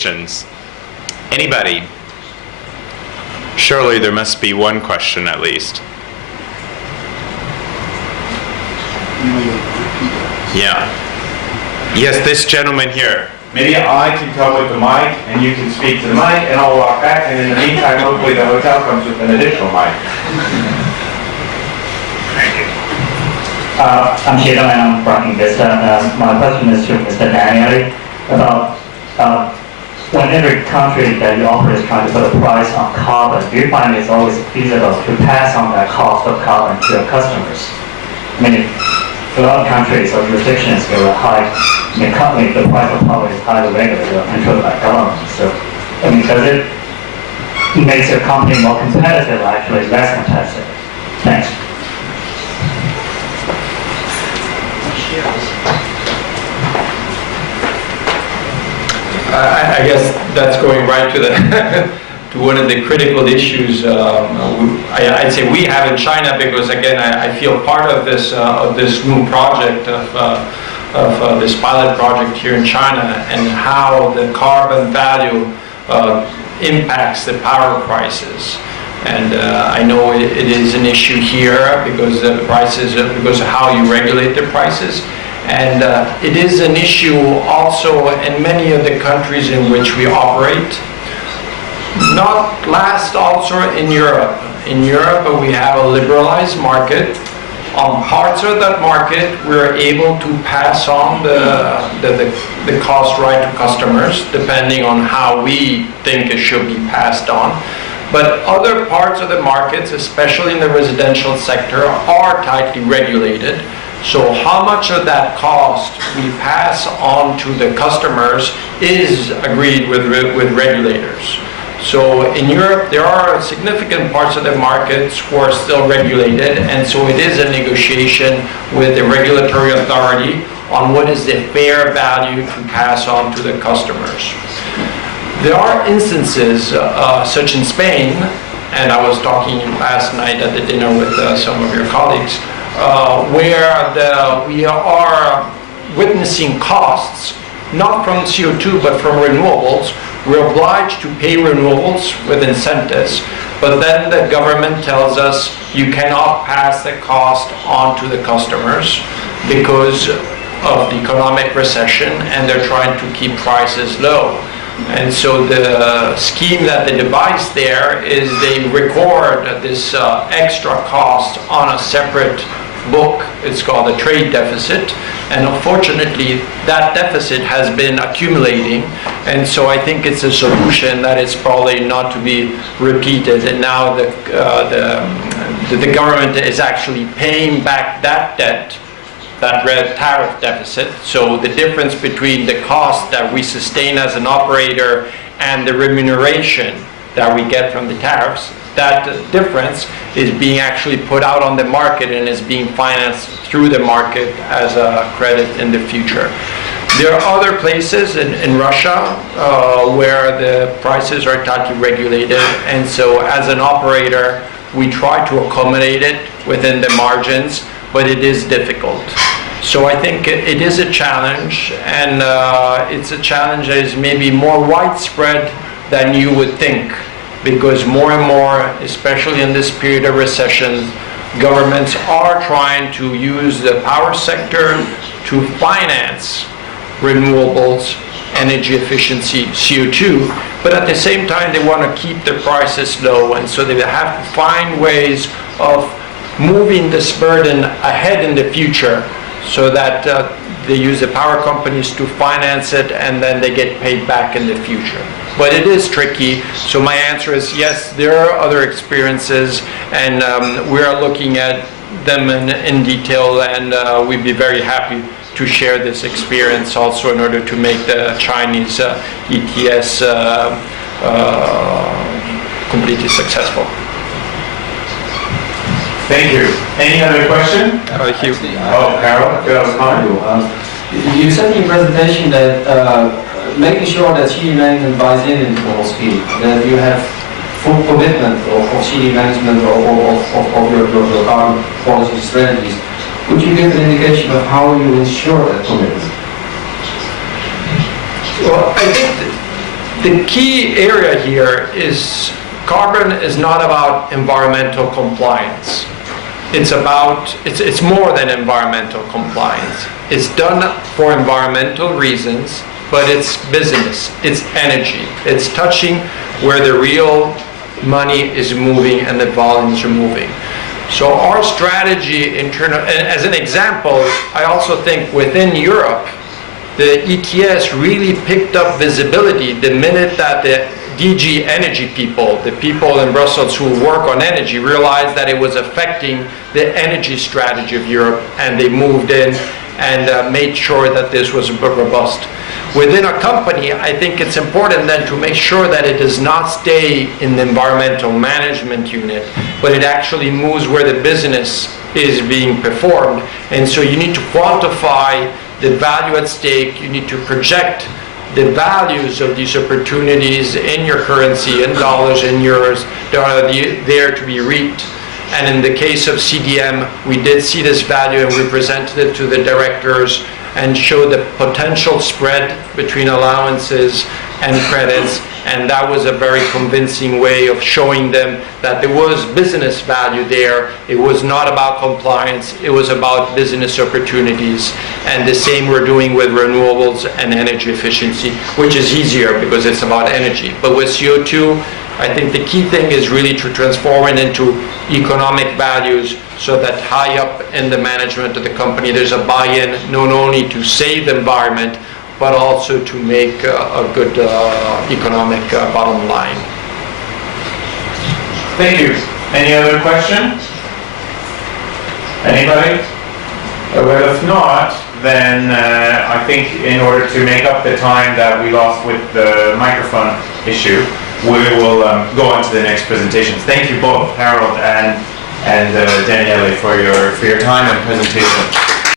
questions? Anybody? Surely there must be one question at least. Yeah. Yes, this gentleman here. Maybe I can come with the mic and you can speak to the mic and I'll walk back, and in the meantime hopefully the hotel comes with an additional mic. Thank you. I'm Sheila and I'm from Investor. My question is to Mr. Danieli about when every country that you operate is trying to put a price on carbon, do you find it's always feasible to pass on that cost of carbon to your customers? I mean, a lot of countries or jurisdictions, they will high, the price of power is highly regulated or controlled by government. So, I mean, does it make your company more competitive or actually less competitive? Thanks. I guess that's going right to the to one of the critical issues. I'd say we have in China, because again I feel part of this new project of this pilot project here in China, and how the carbon value impacts the power prices. And I know it is an issue here because the prices, because of how you regulate the prices. And it is an issue also in many of the countries in which we operate. Not last also in Europe. In Europe we have a liberalized market. On parts of that market we're able to pass on the cost right to customers, depending on how we think it should be passed on. But other parts of the markets, especially in the residential sector, are tightly regulated. So how much of that cost we pass on to the customers is agreed with regulators. So in Europe, there are significant parts of the markets who are still regulated, and so it is a negotiation with the regulatory authority on what is the fair value to pass on to the customers. There are instances, such in Spain, and I was talking last night at the dinner with some of your colleagues, where we are witnessing costs, not from CO2 but from renewables. We're obliged to pay renewables with incentives, but then the government tells us you cannot pass the cost on to the customers because of the economic recession, and they're trying to keep prices low. And so the scheme that they devised there is they record this extra cost on a separate book. It's called a trade deficit, and unfortunately that deficit has been accumulating, and so I think it's a solution that is probably not to be repeated. And now the government is actually paying back that debt, that red tariff deficit. So the difference between the cost that we sustain as an operator and the remuneration that we get from the tariffs, that difference is being actually put out on the market and is being financed through the market as a credit in the future. There are other places in Russia where the prices are tightly regulated, and so as an operator we try to accommodate it within the margins, but it is difficult. So I think it is a challenge, and it's a challenge that is maybe more widespread than you would think, because more and more, especially in this period of recession, governments are trying to use the power sector to finance renewables, energy efficiency, CO2, but at the same time they want to keep the prices low, and so they have to find ways of moving this burden ahead in the future, so that they use the power companies to finance it, and then they get paid back in the future. But it is tricky. So my answer is yes, there are other experiences, and we are looking at them in detail, and we'd be very happy to share this experience also in order to make the Chinese ETS completely successful. Thank you. Any other question? Thank you. Oh, Carol, you have a comment? You said in your presentation that making sure that Xi management buys in full speed, that you have full commitment of Xi management of your carbon policy strategies. Would you give an indication of how you ensure that commitment? Well, I think The key area here is carbon is not about environmental compliance. It's more than environmental compliance. It's done for environmental reasons, but it's business, it's energy. It's touching where the real money is moving and the volumes are moving. So our strategy internal, and as an example, I also think within Europe, the ETS really picked up visibility the minute that the DG energy people, the people in Brussels who work on energy, realized that it was affecting the energy strategy of Europe, and they moved in and made sure that this was robust. Within a company, I think it's important then to make sure that it does not stay in the environmental management unit, but it actually moves where the business is being performed. And so you need to quantify the value at stake, you need to project the values of these opportunities in your currency, in dollars, in euros, that are there to be reaped. And in the case of CDM, we did see this value and we presented it to the directors and showed the potential spread between allowances and credits. And that was a very convincing way of showing them that there was business value there. It was not about compliance, it was about business opportunities. And the same we're doing with renewables and energy efficiency, which is easier because it's about energy. But with CO2, I think the key thing is really to transform it into economic values so that high up in the management of the company there's a buy-in not only to save the environment, but also to make a good economic bottom line. Thank you. Any other questions? Anybody? Well, if not, then I think in order to make up the time that we lost with the microphone issue, we will go on to the next presentations. Thank you both, Harold and Daniele, for your time and presentation.